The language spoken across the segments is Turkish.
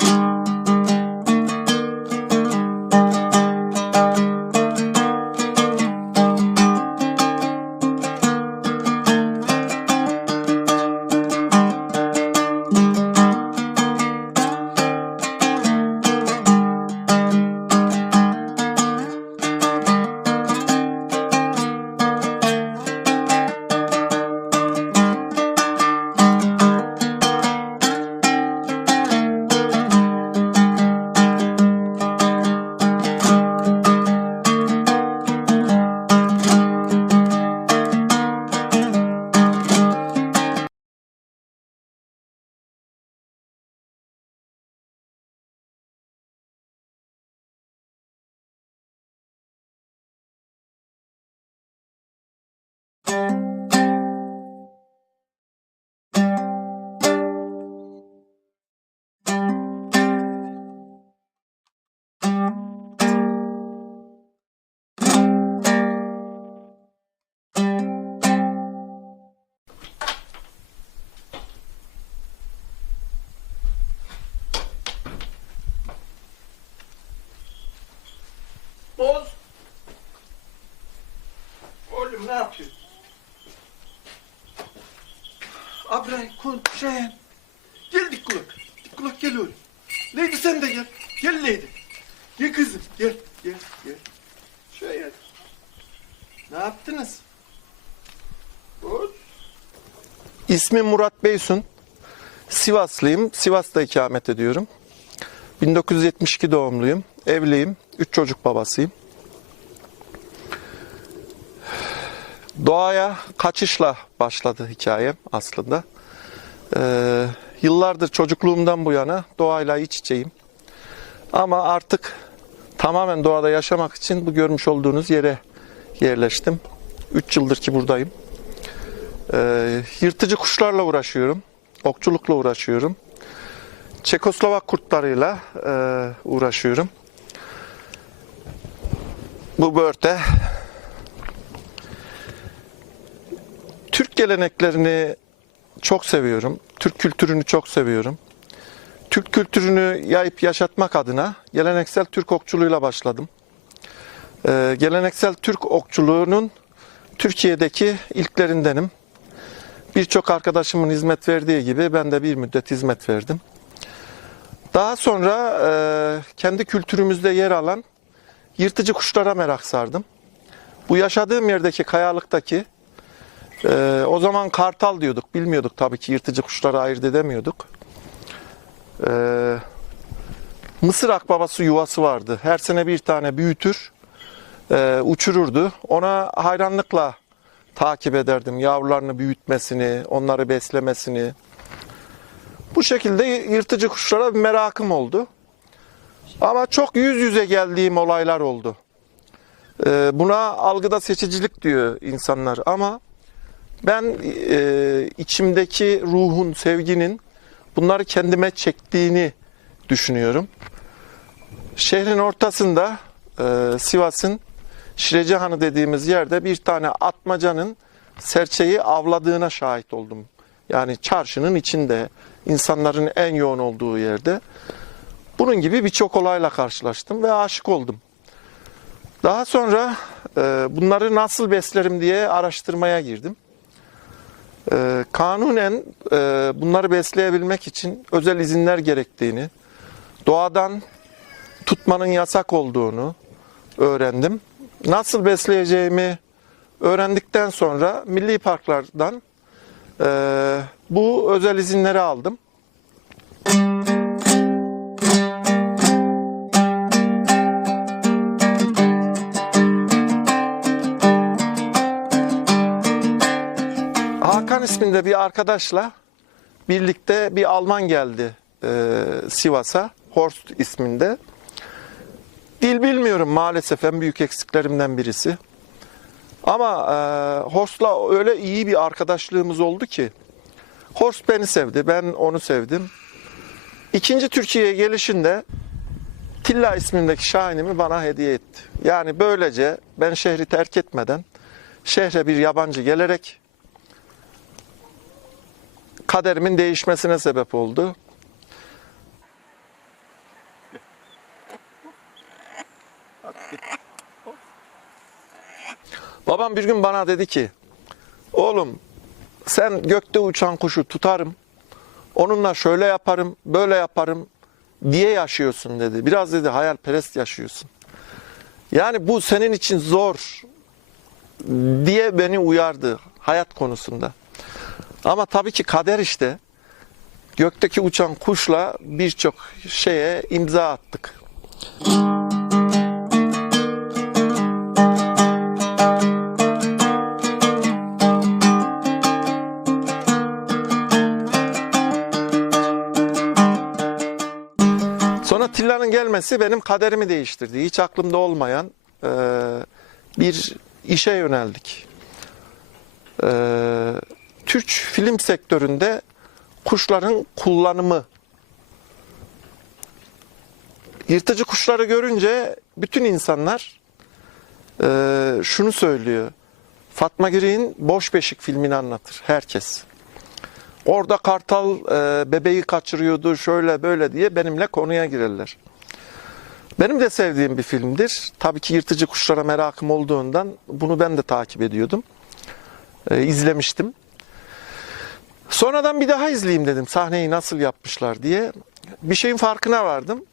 Boz. İsmim Murat Beysun. Sivaslıyım. Sivas'ta ikamet ediyorum. 1972 doğumluyum. Evliyim. Üç çocuk babasıyım. Doğaya kaçışla başladı hikayem aslında. Ee, yıllardır çocukluğumdan bu yana doğayla iç içeyim. Ama artık tamamen doğada yaşamak için bu görmüş olduğunuz yere yerleştim. Üç yıldır ki buradayım. Ee, yırtıcı kuşlarla uğraşıyorum. Okçulukla uğraşıyorum. Çekoslovak kurtlarıyla e, uğraşıyorum. Bu börte Türk geleneklerini çok seviyorum. Türk kültürünü çok seviyorum. Türk kültürünü yayıp yaşatmak adına geleneksel Türk okçuluğuyla başladım. Ee, geleneksel Türk okçuluğunun Türkiye'deki ilklerindenim. Birçok arkadaşımın hizmet verdiği gibi ben de bir müddet hizmet verdim. Daha sonra e, kendi kültürümüzde yer alan yırtıcı kuşlara merak sardım. Bu yaşadığım yerdeki kayalıktaki e, o zaman kartal diyorduk. Bilmiyorduk tabii ki yırtıcı kuşları ayırt edemiyorduk. E, Mısır akbabası yuvası vardı. Her sene bir tane büyütür, e, uçururdu. Ona hayranlıkla takip ederdim. Yavrularını büyütmesini, onları beslemesini. Bu şekilde yırtıcı kuşlara bir merakım oldu. Ama çok yüz yüze geldiğim olaylar oldu. Ee, buna algıda seçicilik diyor insanlar ama ben e, içimdeki ruhun, sevginin bunları kendime çektiğini düşünüyorum. Şehrin ortasında e, Sivas'ın Şirecehanı dediğimiz yerde bir tane atmacanın serçeyi avladığına şahit oldum. Yani çarşının içinde, insanların en yoğun olduğu yerde. Bunun gibi birçok olayla karşılaştım ve aşık oldum. Daha sonra e, bunları nasıl beslerim diye araştırmaya girdim. E, kanunen e, bunları besleyebilmek için özel izinler gerektiğini, doğadan tutmanın yasak olduğunu öğrendim. Nasıl besleyeceğimi öğrendikten sonra milli parklardan e, bu özel izinleri aldım. Hakan isminde bir arkadaşla birlikte bir Alman geldi e, Sivas'a. Horst isminde. Dil bilmiyorum maalesef en büyük eksiklerimden birisi. Ama e, Horst'la öyle iyi bir arkadaşlığımız oldu ki Horst beni sevdi, ben onu sevdim. İkinci Türkiye'ye gelişinde Tilla ismindeki şahinimi bana hediye etti. Yani böylece ben şehri terk etmeden şehre bir yabancı gelerek kaderimin değişmesine sebep oldu. Babam bir gün bana dedi ki, oğlum sen gökte uçan kuşu tutarım, onunla şöyle yaparım, böyle yaparım diye yaşıyorsun dedi. Biraz dedi hayalperest yaşıyorsun. Yani bu senin için zor diye beni uyardı hayat konusunda. Ama tabii ki kader işte. Gökteki uçan kuşla birçok şeye imza attık. Gelmesi benim kaderimi değiştirdi. Hiç aklımda olmayan e, bir işe yöneldik. E, Türk film sektöründe kuşların kullanımı. Yırtıcı kuşları görünce bütün insanlar e, şunu söylüyor. Fatma Giri'nin Boş Beşik filmini anlatır herkes. Orada kartal e, bebeği kaçırıyordu şöyle böyle diye benimle konuya girerler. Benim de sevdiğim bir filmdir. Tabii ki yırtıcı kuşlara merakım olduğundan bunu ben de takip ediyordum. E, izlemiştim. Sonradan bir daha izleyeyim dedim sahneyi nasıl yapmışlar diye. Bir şeyin farkına vardım.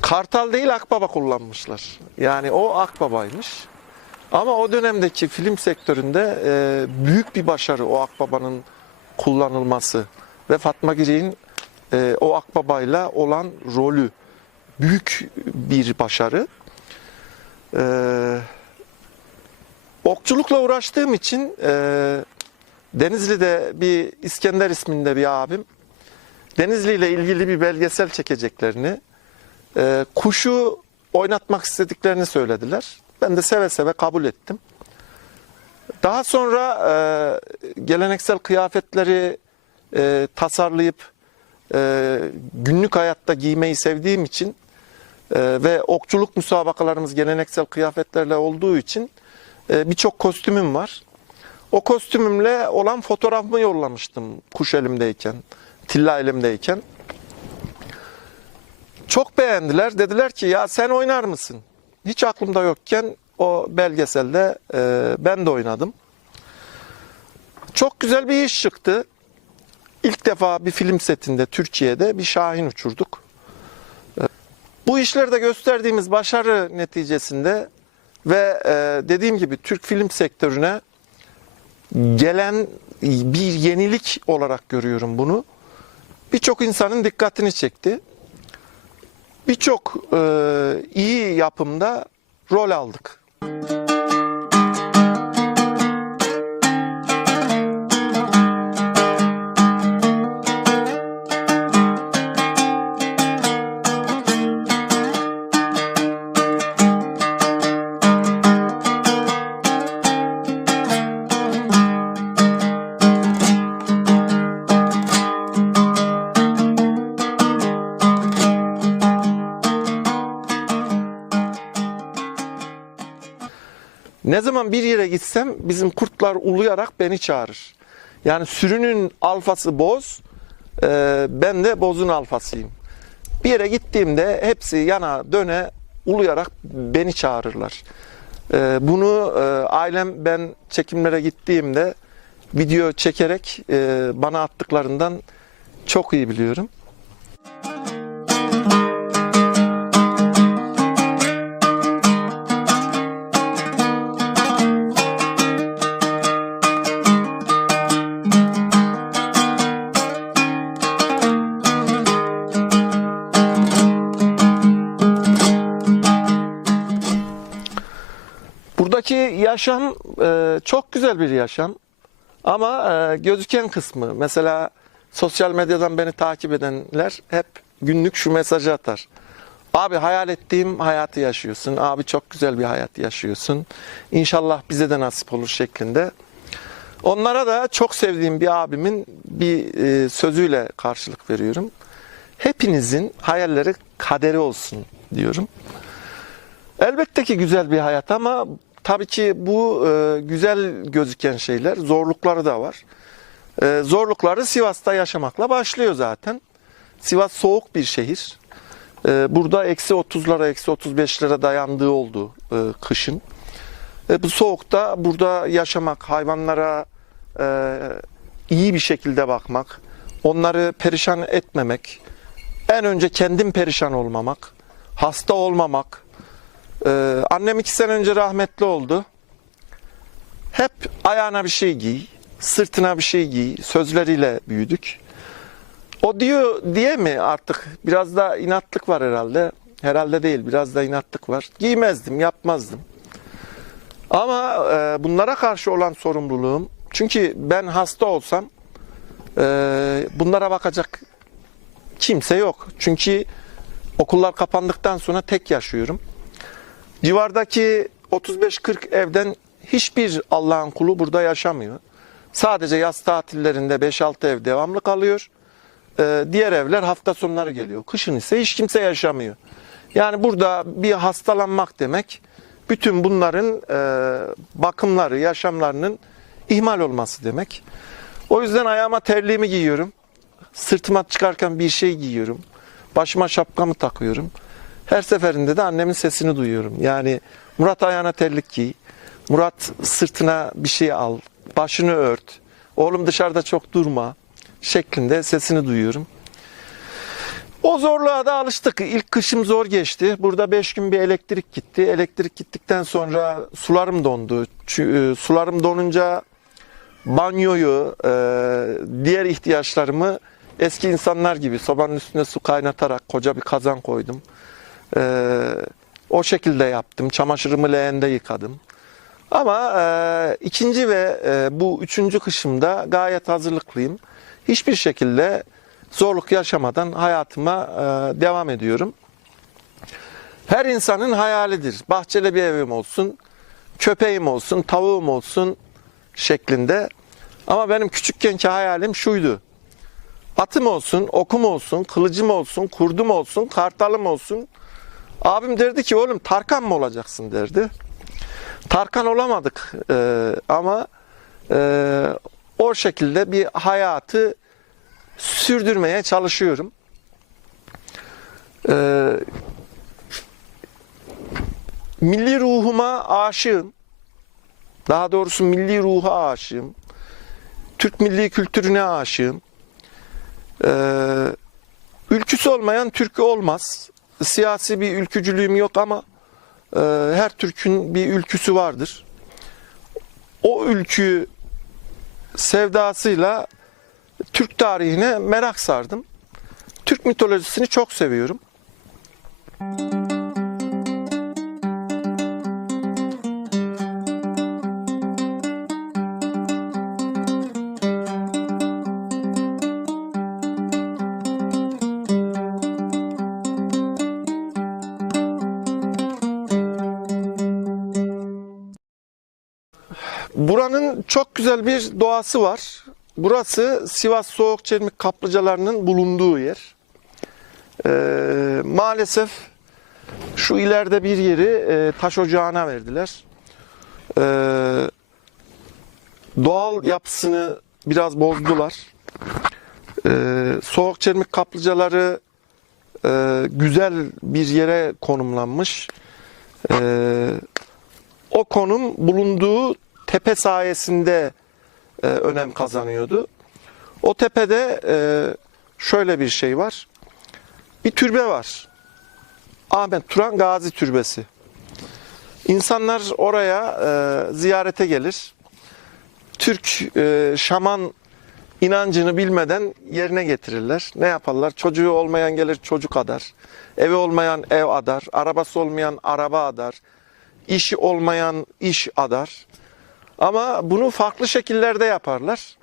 Kartal değil akbaba kullanmışlar. Yani o akbabaymış. Ama o dönemdeki film sektöründe e, büyük bir başarı o akbabanın kullanılması ve Fatma Giri'nin e, o akbabayla olan rolü büyük bir başarı. E, okçulukla uğraştığım için e, Denizli'de bir İskender isminde bir abim Denizli ile ilgili bir belgesel çekeceklerini, e, kuşu oynatmak istediklerini söylediler. Ben de seve seve kabul ettim. Daha sonra e, geleneksel kıyafetleri e, tasarlayıp e, günlük hayatta giymeyi sevdiğim için ve okçuluk müsabakalarımız geleneksel kıyafetlerle olduğu için e, birçok kostümüm var. O kostümümle olan fotoğrafımı yollamıştım kuş elimdeyken, tilla elimdeyken. Çok beğendiler. Dediler ki ya sen oynar mısın? Hiç aklımda yokken o belgeselde e, ben de oynadım. Çok güzel bir iş çıktı. İlk defa bir film setinde Türkiye'de bir şahin uçurduk. Bu işlerde gösterdiğimiz başarı neticesinde ve e, dediğim gibi Türk film sektörüne gelen bir yenilik olarak görüyorum bunu. Birçok insanın dikkatini çekti. Birçok e, iyi yapımda rol aldık. Ne zaman bir yere gitsem bizim kurtlar uluyarak beni çağırır. Yani sürünün alfası boz, e, ben de bozun alfasıyım. Bir yere gittiğimde hepsi yana döne uluyarak beni çağırırlar. E, bunu e, ailem ben çekimlere gittiğimde video çekerek e, bana attıklarından çok iyi biliyorum. Buradaki yaşam e, çok güzel bir yaşam. Ama e, gözüken kısmı mesela sosyal medyadan beni takip edenler hep günlük şu mesajı atar. Abi hayal ettiğim hayatı yaşıyorsun. Abi çok güzel bir hayat yaşıyorsun. İnşallah bize de nasip olur şeklinde. Onlara da çok sevdiğim bir abimin bir e, sözüyle karşılık veriyorum. Hepinizin hayalleri kaderi olsun diyorum. Elbette ki güzel bir hayat ama tabii ki bu e, güzel gözüken şeyler zorlukları da var. E, zorlukları Sivas'ta yaşamakla başlıyor zaten. Sivas soğuk bir şehir. E, burada eksi 30'lara, eksi 35'lere dayandığı oldu e, kışın. E, bu soğukta burada yaşamak, hayvanlara e, iyi bir şekilde bakmak, onları perişan etmemek, en önce kendim perişan olmamak, hasta olmamak. E, annem iki sene önce rahmetli oldu. Hep ayağına bir şey giy, sırtına bir şey giy sözleriyle büyüdük. O diyor diye mi artık biraz da inatlık var herhalde. Herhalde değil biraz da inatlık var. Giymezdim, yapmazdım. Ama e, bunlara karşı olan sorumluluğum çünkü ben hasta olsam e, bunlara bakacak kimse yok. Çünkü okullar kapandıktan sonra tek yaşıyorum. Civardaki 35-40 evden hiçbir Allah'ın kulu burada yaşamıyor. Sadece yaz tatillerinde 5-6 ev devamlı kalıyor. Ee, diğer evler hafta sonları geliyor. Kışın ise hiç kimse yaşamıyor. Yani burada bir hastalanmak demek bütün bunların e, bakımları, yaşamlarının ihmal olması demek. O yüzden ayağıma terliğimi giyiyorum. Sırtıma çıkarken bir şey giyiyorum. Başıma şapkamı takıyorum. Her seferinde de annemin sesini duyuyorum. Yani Murat ayağına terlik giy. Murat sırtına bir şey al. Başını ört. Oğlum dışarıda çok durma şeklinde sesini duyuyorum. O zorluğa da alıştık. İlk kışım zor geçti. Burada 5 gün bir elektrik gitti. Elektrik gittikten sonra sularım dondu. E, Sularım donunca banyoyu, e, diğer ihtiyaçlarımı eski insanlar gibi sobanın üstüne su kaynatarak koca bir kazan koydum. E, o şekilde yaptım. Çamaşırımı leğende yıkadım. Ama e, ikinci ve e, bu üçüncü kışımda gayet hazırlıklıyım. Hiçbir şekilde zorluk yaşamadan hayatıma e, devam ediyorum. Her insanın hayalidir. Bahçeli bir evim olsun, köpeğim olsun, tavuğum olsun şeklinde. Ama benim küçükkenki hayalim şuydu. Atım olsun, okum olsun, kılıcım olsun, kurdum olsun, kartalım olsun. Abim derdi ki oğlum Tarkan mı olacaksın derdi. Tarkan olamadık e, ama e, o şekilde bir hayatı sürdürmeye çalışıyorum. E, milli ruhuma aşığım. Daha doğrusu milli ruha aşığım. Türk milli kültürüne aşığım. E, ülküsü olmayan Türk olmaz. Siyasi bir ülkücülüğüm yok ama e, her Türk'ün bir ülküsü vardır. O ülkü sevdasıyla Türk tarihine merak sardım. Türk mitolojisini çok seviyorum. Buranın güzel bir doğası var. Burası Sivas Soğuk Çelmik kaplıcalarının bulunduğu yer. Ee, maalesef şu ileride bir yeri e, taş ocağına verdiler. Ee, doğal yapısını biraz bozdular. Ee, Soğuk Çelmik kaplıcaları e, güzel bir yere konumlanmış. Ee, o konum bulunduğu tepe sayesinde e, önem kazanıyordu. O tepede e, şöyle bir şey var. Bir türbe var. Ahmet Turan Gazi Türbesi. İnsanlar oraya e, ziyarete gelir. Türk e, şaman inancını bilmeden yerine getirirler. Ne yaparlar? Çocuğu olmayan gelir çocuk adar. Evi olmayan ev adar. Arabası olmayan araba adar. İşi olmayan iş adar. Ama bunu farklı şekillerde yaparlar.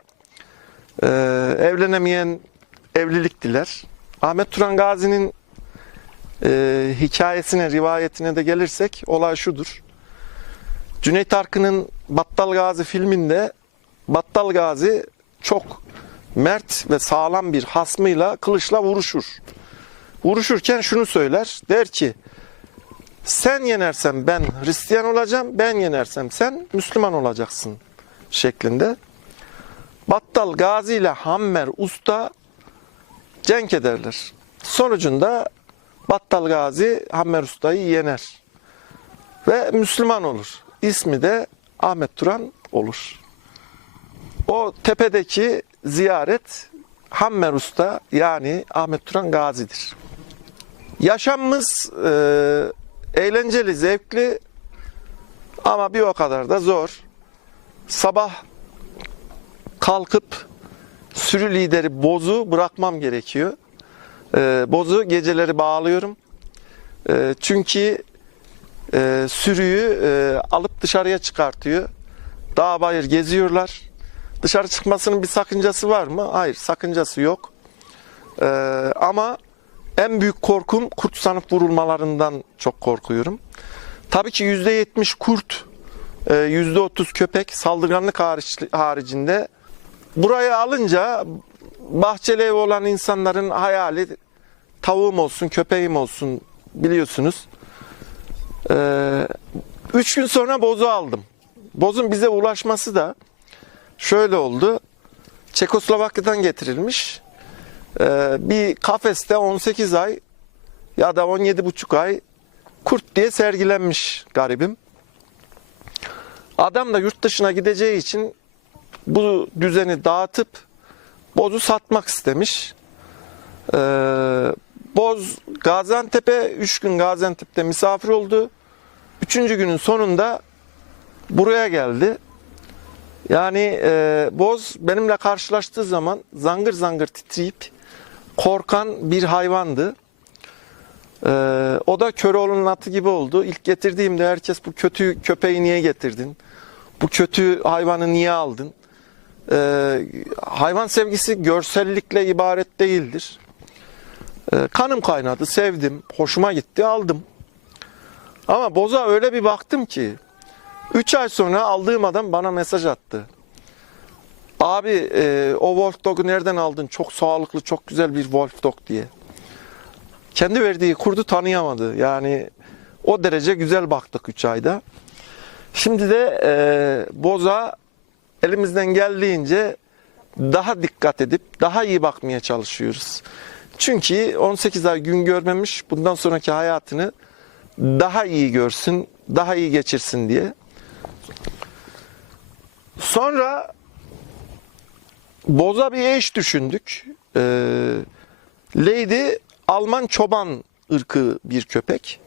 Ee, evlenemeyen evlilik diler. Ahmet Turan Gazi'nin e, hikayesine, rivayetine de gelirsek olay şudur. Cüneyt Arkın'ın Battal Gazi filminde Battal Gazi çok mert ve sağlam bir hasmıyla kılıçla vuruşur. Vuruşurken şunu söyler. Der ki sen yenersen ben Hristiyan olacağım, ben yenersem sen Müslüman olacaksın şeklinde. Battal Gazi ile Hammer Usta cenk ederler. Sonucunda Battal Gazi Hammer Usta'yı yener. Ve Müslüman olur. İsmi de Ahmet Turan olur. O tepedeki ziyaret Hammer Usta yani Ahmet Turan Gazi'dir. Yaşamımız e, eğlenceli, zevkli ama bir o kadar da zor. Sabah kalkıp sürü lideri Boz'u bırakmam gerekiyor. E, Boz'u geceleri bağlıyorum. E, çünkü e, sürüyü e, alıp dışarıya çıkartıyor. Dağ bayır geziyorlar. Dışarı çıkmasının bir sakıncası var mı? Hayır, sakıncası yok. E, ama en büyük korkum kurt sanıp vurulmalarından çok korkuyorum. Tabii ki %70 kurt, e, %30 köpek saldırganlık haricinde buraya alınca bahçeli ev olan insanların hayali tavuğum olsun, köpeğim olsun biliyorsunuz. Ee, üç gün sonra bozu aldım. Bozun bize ulaşması da şöyle oldu. Çekoslovakya'dan getirilmiş. Ee, bir kafeste 18 ay ya da 17,5 ay kurt diye sergilenmiş garibim. Adam da yurt dışına gideceği için bu düzeni dağıtıp bozu satmak istemiş. Ee, Boz Gaziantep'e 3 gün Gaziantep'te misafir oldu. Üçüncü günün sonunda buraya geldi. Yani e, Boz benimle karşılaştığı zaman zangır zangır titreyip korkan bir hayvandı. E, o da Köroğlu'nun atı gibi oldu. İlk getirdiğimde herkes bu kötü köpeği niye getirdin? Bu kötü hayvanı niye aldın? E, hayvan sevgisi görsellikle ibaret değildir. E, kanım kaynadı, sevdim, hoşuma gitti, aldım. Ama boza öyle bir baktım ki 3 ay sonra aldığım adam bana mesaj attı. Abi e, o Wolf Dog'u nereden aldın? Çok sağlıklı, çok güzel bir Wolf Dog diye. Kendi verdiği kurdu tanıyamadı. Yani o derece güzel baktık 3 ayda. Şimdi de e, boza elimizden geldiğince daha dikkat edip daha iyi bakmaya çalışıyoruz. Çünkü 18 ay gün görmemiş bundan sonraki hayatını daha iyi görsün, daha iyi geçirsin diye. Sonra boza bir eş düşündük. Ee, Lady Alman çoban ırkı bir köpek.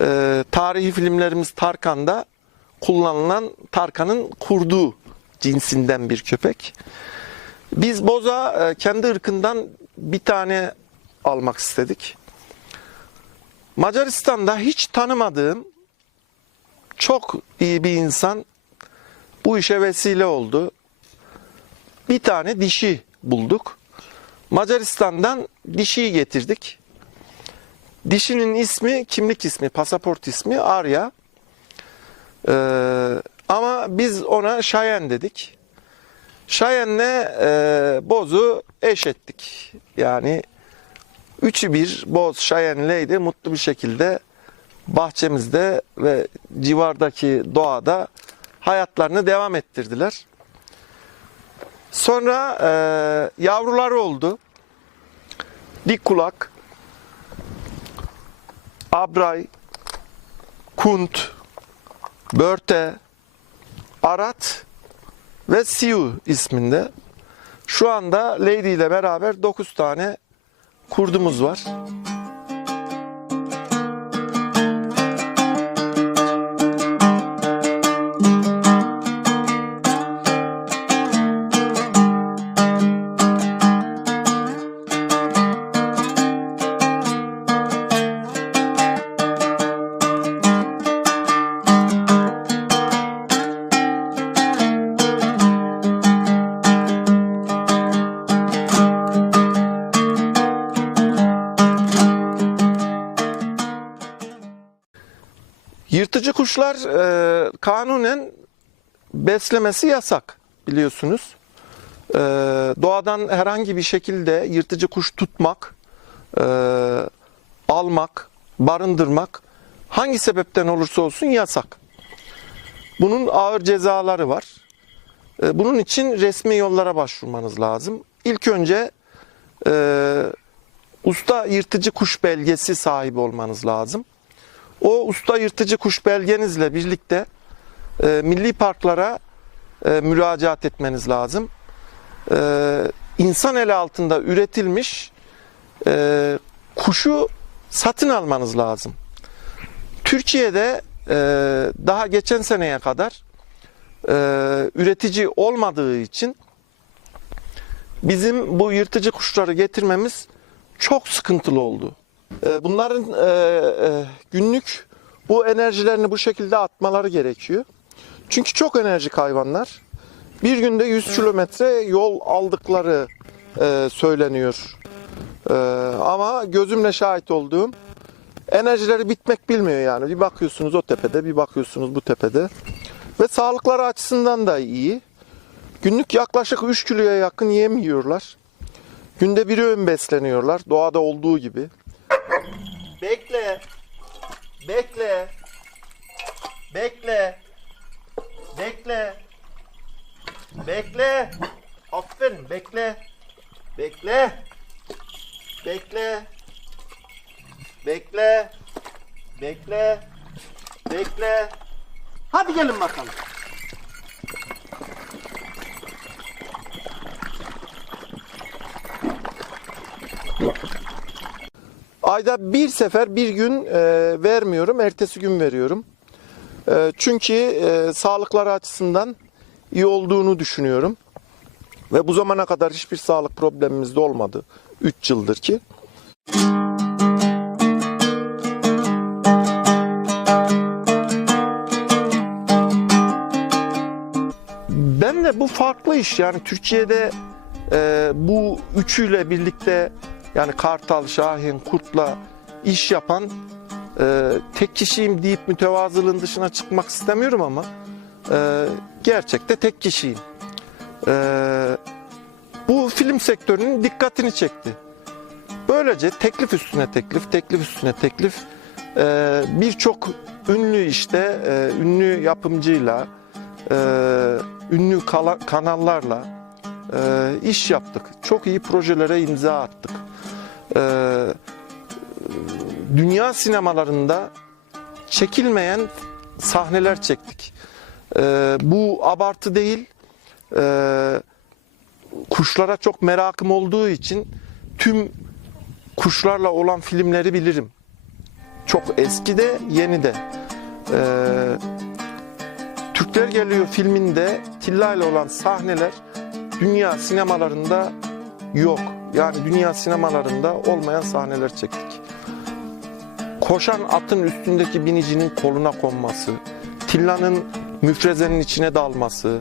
Ee, tarihi filmlerimiz Tarkan'da kullanılan Tarkan'ın kurduğu cinsinden bir köpek. Biz boza e, kendi ırkından bir tane almak istedik. Macaristan'da hiç tanımadığım çok iyi bir insan bu işe vesile oldu. Bir tane dişi bulduk. Macaristan'dan dişiyi getirdik. Dişinin ismi, kimlik ismi, pasaport ismi Arya. Ee, ama biz ona Şayen dedik. Şayen'le e, Boz'u eş ettik. Yani üçü bir Boz, Şayen, Leydi mutlu bir şekilde bahçemizde ve civardaki doğada hayatlarını devam ettirdiler. Sonra e, yavrular oldu. Dik kulak, Abray, Kunt, Börte, Arat ve Siu isminde. Şu anda Lady ile beraber 9 tane kurdumuz var. E, kanunen beslemesi yasak biliyorsunuz. E, doğadan herhangi bir şekilde yırtıcı kuş tutmak, e, almak, barındırmak hangi sebepten olursa olsun yasak. Bunun ağır cezaları var. E, bunun için resmi yollara başvurmanız lazım. İlk önce e, usta yırtıcı kuş belgesi sahibi olmanız lazım. O usta yırtıcı kuş belgenizle birlikte e, milli parklara e, müracaat etmeniz lazım. E, insan eli altında üretilmiş e, kuşu satın almanız lazım. Türkiye'de e, daha geçen seneye kadar e, üretici olmadığı için bizim bu yırtıcı kuşları getirmemiz çok sıkıntılı oldu. E, bunların e, e, günlük bu enerjilerini bu şekilde atmaları gerekiyor. Çünkü çok enerjik hayvanlar. Bir günde 100 kilometre yol aldıkları e, söyleniyor. E, ama gözümle şahit olduğum enerjileri bitmek bilmiyor yani. Bir bakıyorsunuz o tepede, bir bakıyorsunuz bu tepede. Ve sağlıkları açısından da iyi. Günlük yaklaşık 3 kiloya yakın yem yiyorlar. Günde bir öğün besleniyorlar. Doğada olduğu gibi. Bekle. Bekle. Bekle. Bekle. Bekle. Aferin bekle. Bekle. Bekle. Bekle. Bekle. Bekle. Hadi gelin bakalım. Ayda bir sefer bir gün e, vermiyorum, ertesi gün veriyorum. E, çünkü e, sağlıkları açısından iyi olduğunu düşünüyorum. Ve bu zamana kadar hiçbir sağlık problemimiz de olmadı. 3 yıldır ki. Ben de bu farklı iş yani Türkiye'de e, bu üçüyle birlikte yani Kartal, Şahin, Kurt'la iş yapan e, tek kişiyim deyip mütevazılığın dışına çıkmak istemiyorum ama e, gerçekte tek kişiyim. E, bu film sektörünün dikkatini çekti. Böylece teklif üstüne teklif, teklif üstüne teklif e, birçok ünlü işte, e, ünlü yapımcıyla, e, ünlü kanallarla e, iş yaptık. Çok iyi projelere imza attık. E, dünya sinemalarında çekilmeyen sahneler çektik. E, bu abartı değil. E, kuşlara çok merakım olduğu için tüm kuşlarla olan filmleri bilirim. Çok eski de yeni de. Ee, Türkler Geliyor filminde Tilla ile olan sahneler dünya sinemalarında yok. Yani dünya sinemalarında olmayan sahneler çektik. Koşan atın üstündeki binicinin koluna konması, Tilla'nın müfrezenin içine dalması,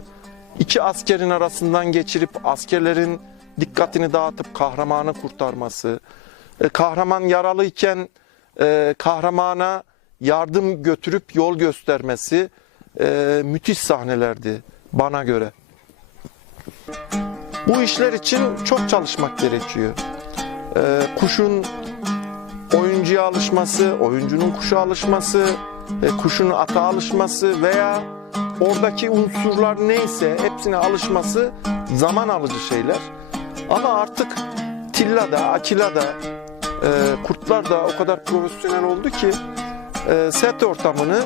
iki askerin arasından geçirip askerlerin dikkatini dağıtıp kahramanı kurtarması, e, kahraman yaralıyken e, kahramana yardım götürüp yol göstermesi e, müthiş sahnelerdi bana göre. Bu işler için çok çalışmak gerekiyor. E, kuşun oyuncuya alışması, oyuncunun kuşa alışması, e, kuşun ata alışması veya oradaki unsurlar neyse hepsine alışması zaman alıcı şeyler. Ama artık Tilla da, Akila da, e, kurtlar da o kadar profesyonel oldu ki e, set ortamını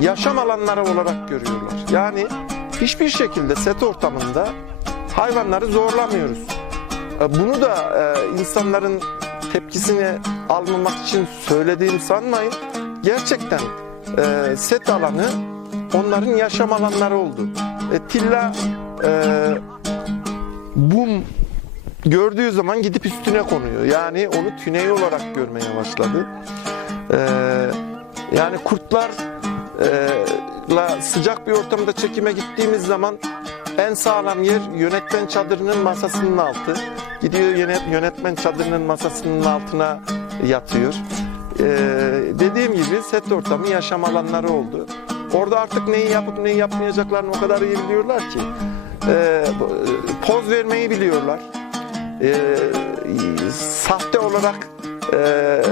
yaşam alanları olarak görüyorlar. Yani hiçbir şekilde set ortamında hayvanları zorlamıyoruz. E, bunu da e, insanların tepkisini almamak için söylediğim sanmayın. Gerçekten e, set alanı onların yaşam alanları oldu. Tilla bum gördüğü zaman gidip üstüne konuyor. Yani onu tüney olarak görmeye başladı. Yani kurtlar la sıcak bir ortamda çekime gittiğimiz zaman en sağlam yer yönetmen çadırının masasının altı. Gidiyor yönet, yönetmen çadırının masasının altına yatıyor. Ee, dediğim gibi set ortamı yaşam alanları oldu. Orada artık neyi yapıp neyi yapmayacaklarını o kadar iyi biliyorlar ki. Ee, poz vermeyi biliyorlar e, sahte olarak e,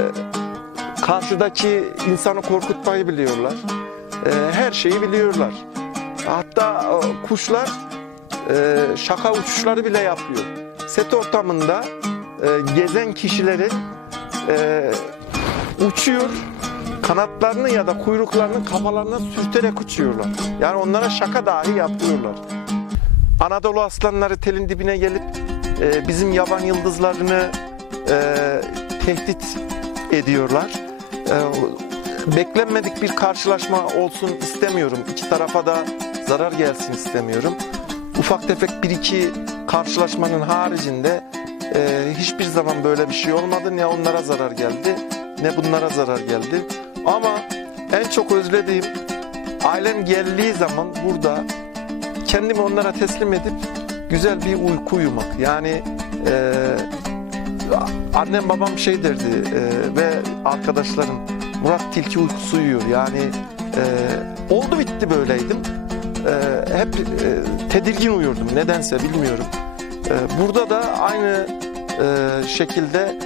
karşıdaki insanı korkutmayı biliyorlar. E, her şeyi biliyorlar. Hatta e, kuşlar e, şaka uçuşları bile yapıyor. Set ortamında e, gezen kişileri e, uçuyor. Kanatlarını ya da kuyruklarını kafalarına sürterek uçuyorlar. Yani onlara şaka dahi yapıyorlar. Anadolu aslanları telin dibine gelip e, bizim yaban yıldızlarını e, tehdit ediyorlar. E, beklenmedik bir karşılaşma olsun istemiyorum. İki tarafa da zarar gelsin istemiyorum. Ufak tefek bir iki karşılaşmanın haricinde e, hiçbir zaman böyle bir şey olmadı. Ne onlara zarar geldi ne bunlara zarar geldi. Ama en çok özlediğim ailem geldiği zaman burada kendimi onlara teslim edip güzel bir uyku uyumak. Yani e, annem babam şey derdi e, ve arkadaşlarım Murat tilki uykusu uyuyor. Yani e, oldu bitti böyleydim. E, hep e, tedirgin uyurdum nedense bilmiyorum. E, burada da aynı e, şekilde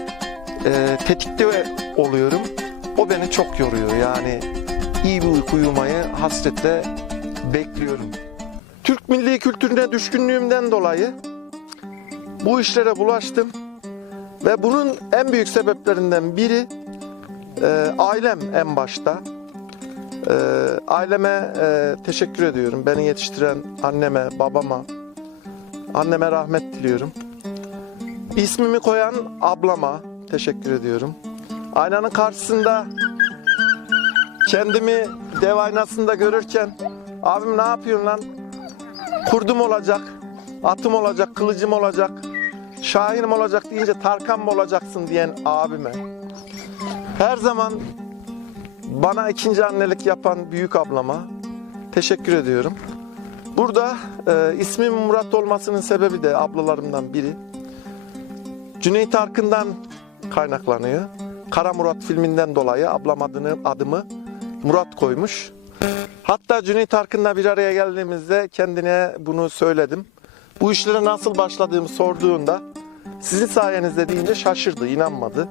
e, tetikte oluyorum. O beni çok yoruyor. Yani iyi bir uyku uyumayı hasretle bekliyorum. Türk milli kültürüne düşkünlüğümden dolayı bu işlere bulaştım. Ve bunun en büyük sebeplerinden biri e, ailem en başta. E, aileme e, teşekkür ediyorum. Beni yetiştiren anneme, babama, anneme rahmet diliyorum. İsmimi koyan ablama teşekkür ediyorum. Aynanın karşısında kendimi dev aynasında görürken abim ne yapıyorsun lan? Kurdum olacak, atım olacak, kılıcım olacak, şahinim olacak deyince Tarkan mı olacaksın diyen abime. Her zaman bana ikinci annelik yapan büyük ablama teşekkür ediyorum. Burada e, ismim Murat olmasının sebebi de ablalarımdan biri. Cüneyt Arkın'dan kaynaklanıyor. Kara Murat filminden dolayı ablam adını, adımı Murat koymuş. Hatta Cüneyt Arkın'la bir araya geldiğimizde kendine bunu söyledim. Bu işlere nasıl başladığımı sorduğunda sizin sayenizde deyince şaşırdı, inanmadı.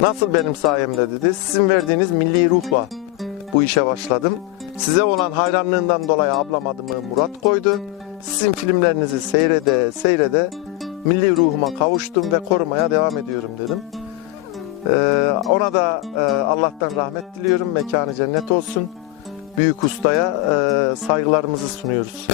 Nasıl benim sayemde dedi. Sizin verdiğiniz milli ruhla bu işe başladım. Size olan hayranlığından dolayı ablam adımı Murat koydu. Sizin filmlerinizi seyrede seyrede milli ruhuma kavuştum ve korumaya devam ediyorum dedim. Ee, ona da e, Allah'tan rahmet diliyorum. Mekanı cennet olsun. Büyük ustaya e, saygılarımızı sunuyoruz.